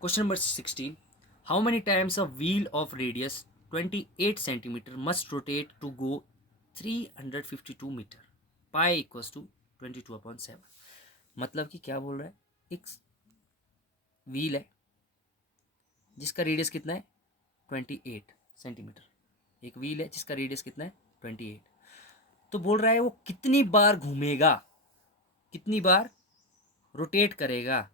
Question number 16. How many times a wheel of radius 28 centimeter must rotate to go 352 metre? Pi equals to 22/7. मतलब कि क्या बोल रहा है, एक व्हील है जिसका रेडियस कितना है 28 सेंटीमीटर। एक व्हील है जिसका रेडियस कितना है 28। तो बोल रहा है वो कितनी बार घूमेगा, कितनी बार रोटेट करेगा,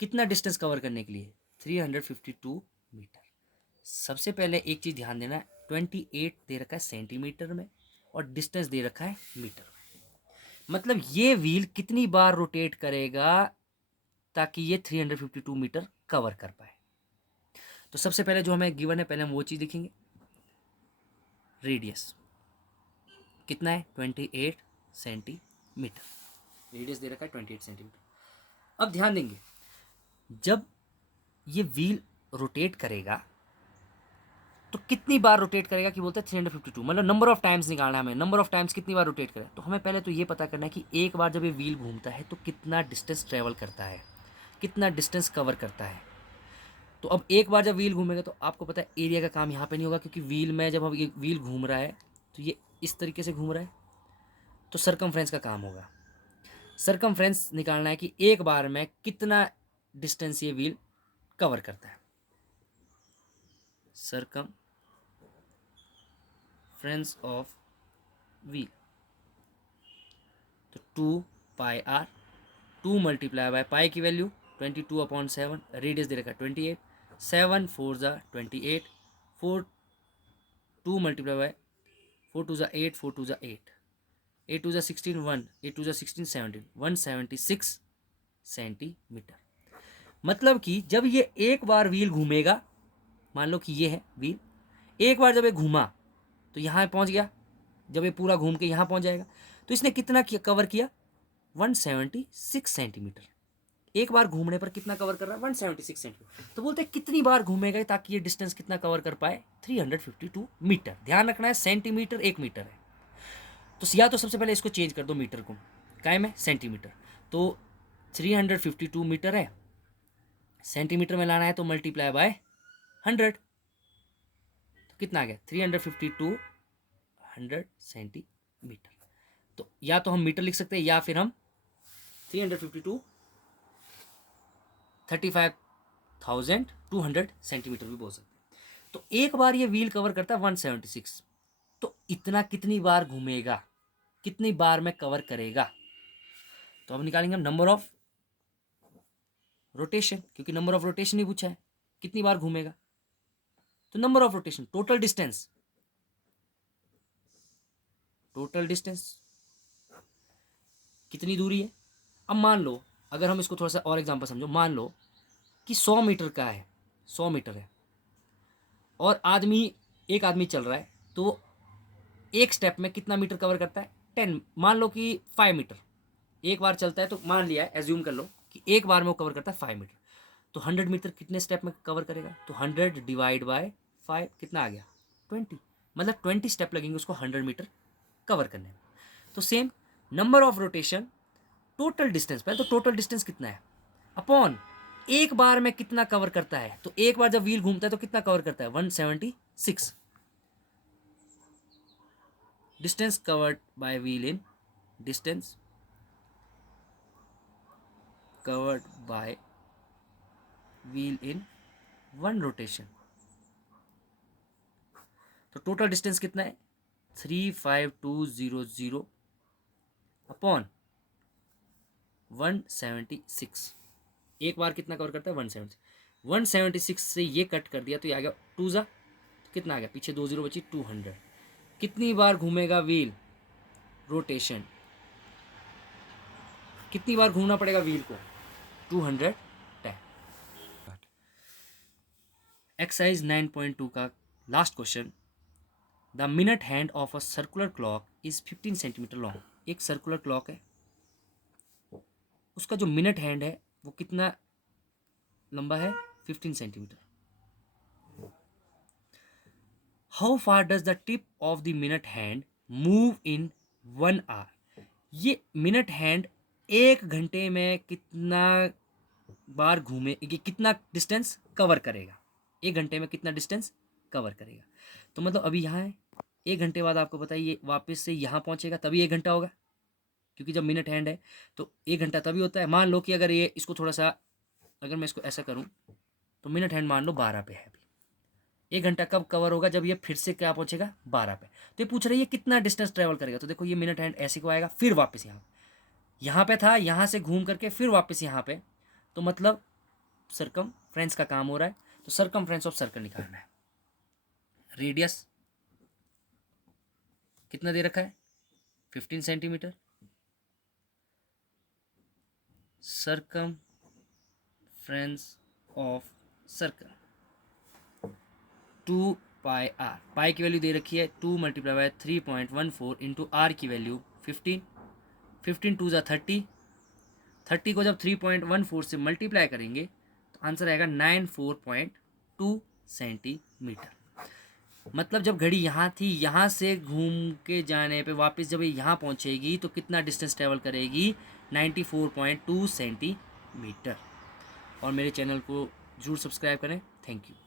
कितना डिस्टेंस कवर करने के लिए 352 मीटर। सबसे पहले एक चीज ध्यान देना, 28 दे रखा है सेंटीमीटर में और डिस्टेंस दे रखा है मीटर में। मतलब ये व्हील कितनी बार रोटेट करेगा ताकि ये 352 मीटर कवर कर पाए। तो सबसे पहले जो हमें गिवन है, पहले हम वो चीज देखेंगे। रेडियस कितना है 28 सेंटीमीटर। रेडियस दे रखा है 28 सेंटीमीटर। अब ध्यान देंगे, जब ये व्हील रोटेट करेगा तो कितनी बार रोटेट करेगा, कि बोलते हैं 352, मतलब नंबर ऑफ टाइम्स निकालना है हमें। नंबर ऑफ टाइम्स कितनी बार रोटेट करेगा, तो हमें पहले तो ये पता करना है कि एक बार जब ये व्हील घूमता है तो कितना डिस्टेंस ट्रेवल करता है, कितना डिस्टेंस कवर करता है। तो अब एक बार जब व्हील घूमेगा तो आपको पता है एरिया का काम यहाँ पे नहीं होगा, क्योंकि व्हील में जब हम ये व्हील घूम रहा है तो ये इस तरीके से घूम रहा है, तो सरकमफ्रेंस का काम होगा। सरकमफ्रेंस निकालना है कि एक बार में कितना डिस्टेंस ये व्हील कवर करता है। सरकमफ्रेंस ऑफ व्हील, तो 2πr, 2 मल्टीप्लाई बाय पाई की वैल्यू 22/7, रेडियस दे रखा है 28, 7 4 ज़ा 28, 4 2 मल्टीप्लाई बाय 4 2 ज़ा 8, 4 2 ज़ा 8, 8 2 ज़ा 16 1, 8 2 ज़ा 16 17, 176 सेंटीमीटर। मतलब कि जब ये एक बार व्हील घूमेगा, मान लो कि ये है व्हील, एक बार जब ये घूमा तो यहाँ पहुँच गया, जब ये पूरा घूम के यहाँ पहुँच जाएगा तो इसने कितना कवर किया 176 सेंटीमीटर। एक बार घूमने पर कितना कवर कर रहा है 176 सेंटीमीटर। तो बोलते हैं कितनी बार घूमेगा ताकि ये डिस्टेंस कितना कवर कर पाए 352 मीटर। ध्यान रखना है सेंटीमीटर 1 मीटर है, तो या तो सबसे पहले इसको चेंज कर दो मीटर को, कायम है सेंटीमीटर, तो 352 मीटर है, सेंटीमीटर में लाना है तो मल्टीप्लाई बाय 100, तो कितना आ गया 352 100 सेंटीमीटर। तो या तो हम मीटर लिख सकते हैं या फिर हम 352 35,200 सेंटीमीटर भी बोल सकते हैं। तो एक बार ये व्हील कवर करता है 176, तो इतना कितनी बार घूमेगा, कितनी बार में कवर करेगा। तो अब निकालेंगे हम नंबर ऑफ रोटेशन, क्योंकि नंबर ऑफ रोटेशन ही पूछा है, कितनी बार घूमेगा। तो number of rotation, total distance, total distance कितनी दूरी है। अब मान लो, अगर हम इसको थोड़ा सा और एग्जांपल समझो, मान लो कि 100 मीटर का है, 100 मीटर है और एक आदमी चल रहा है, तो एक स्टेप में कितना मीटर कवर करता है 10, मान लो कि 5 मीटर एक बार चलता है, तो मान लिया है, एज्यूम कर लो कि एक बार में वो कवर करता है 5 मीटर, तो 100 मीटर कितने स्टेप में कवर करेगा, तो 100 डिवाइड बाय 5 कितना आ गया 20, मतलब 20 स्टेप लगेंगे उसको 100 मीटर कवर करने में। तो same number of rotation, total distance, पहले तो टोटल डिस्टेंस कितना है अपॉन एक बार में कितना कवर करता है। तो एक बार जब व्हील घूमता है तो कितना कवर करता है 176, distance covered by wheel in, distance covered by wheel in 1 rotation. तो टोटल डिस्टेंस कितना है 35200 अपॉन 176। एक बार कितना कवर करता है 176 से ये कट कर दिया तो ये आ गया 2 ज़ा, तो कितना आ गया, पीछे 2 जीरो बची, 200। कितनी बार घूमेगा व्हील, रोटेशन, कितनी बार घूमना पड़ेगा व्हील को 200 टाइम। एक्सरसाइज 9.2 का last question, the minute hand of a circular clock is 15 centimetre long. एक सर्कुलर क्लॉक है, उसका जो मिनट हैंड है वो कितना लंबा है 15 centimetre. How far does the tip of the minute hand move in 1 hour. ये मिनट हैंड 1 घंटे में कितना बार घूमे, ये कितना डिस्टेंस कवर करेगा, 1 घंटे में कितना डिस्टेंस कवर करेगा। तो मतलब अभी यहाँ है, 1 घंटे बाद आपको बताइए वापस से यहाँ पहुँचेगा तभी 1 घंटा होगा, क्योंकि जब मिनट हैंड है तो 1 घंटा तभी होता है। मान लो कि अगर ये इसको थोड़ा सा, अगर मैं इसको ऐसा करूँ तो मिनट हैंड मान लो 12 पे है अभी, 1 घंटा कब कवर होगा, जब ये फिर से क्या पहुंचेगा 12 पे। तो ये पूछ रही है कितना डिस्टेंस ट्रेवल करेगा। तो देखो ये मिनट हैंड ऐसे को आएगा, फिर वापस यहाँ पे था, यहाँ से घूम करके फिर वापस यहाँ पे, तो मतलब सरकमफ्रेंस का काम हो रहा है। तो सरकमफ्रेंस ऑफ सर्कल निकालना है। रेडियस कितना दे रखा है 15 centimetre, circumference of circle 2 pi r, pi की वैल्यू दे रखी है 2 मल्टीप्लाई बाय 3.14 इंटू आर की वैल्यू 15, 15 2 ज़ा 30, 30 को जब 3.14 से मल्टीप्लाई करेंगे तो आंसर आएगा 94.2 सेंटीमीटर। मतलब जब घड़ी यहाँ थी, यहाँ से घूम के जाने पे वापस जब ये यहाँ पहुँचेगी तो कितना डिस्टेंस ट्रेवल करेगी 94.2 सेंटीमीटर। और मेरे चैनल को जरूर सब्सक्राइब करें। Thank you.